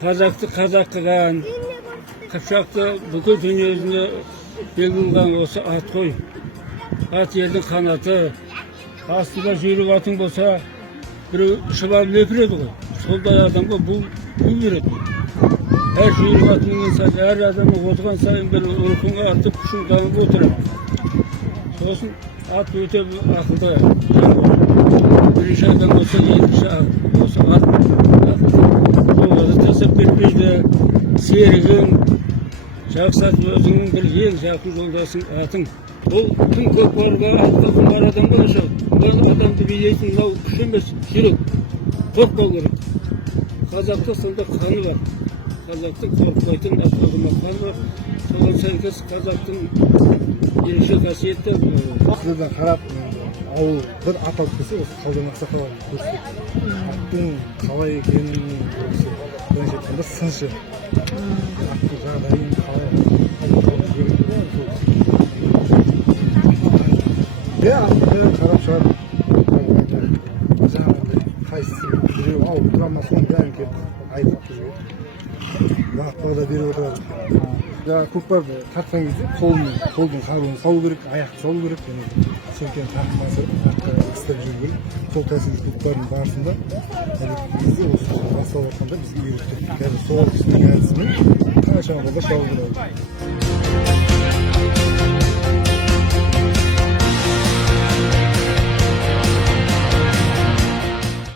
Kazak'tı kazak kılan, Kıpçak'ta bugün dünyasında belgilgan olsa at koy. At yerдің kanatı, астында жүйрік atın болса, bir şıbab lepiredi ғой. Solday adamға бұл береді. Her жүйрік atının insan, her adamı отқан сайын bir ұрқынға артып шұңданып отырады. Сосын at өте ақылды. Бірінші адам болса, екінші болса at жолдарды тастап кетпейді. Серігің, жақсат өзіңнің бір ең жақын жолдасың атың. Бұл тым көп барға атқа құмар адамға ашады. Бұл адамды билейтін мынау күш емес, жүрек. Қорықпау керек. Қазақта сонда қаны бар. Қазақтың қорықпайтын атқа құмар қаны бар. Соған сәйкес қазақтың ерекше қасиеті. Сізден қарап, ауыл бір ат алып келсе, осы қалдан ақсақалар көрсетеді. Аттың қалай екенін көрсетеді. Бірінші айтқанда сыншы. Аттың жағдайын қалай аттың қарап шығарып жаңағыдай қайсысы біреу ауып тұра ма соның бәрін келіп айтып жүреді. Бағыт бағдар беріп отырады. Жаңағы көкпарды тартқан кезде қолдың қаруын салу керек, аяқты салу керек, сөмкені тартмасы артқа істеп жүру керек. Сол тәсілді көкпардың барысында бізде осы басталып жатқанда бізге үйретті. Қазір сол кісінің әдісімен қаншама қолда шабуыл болады.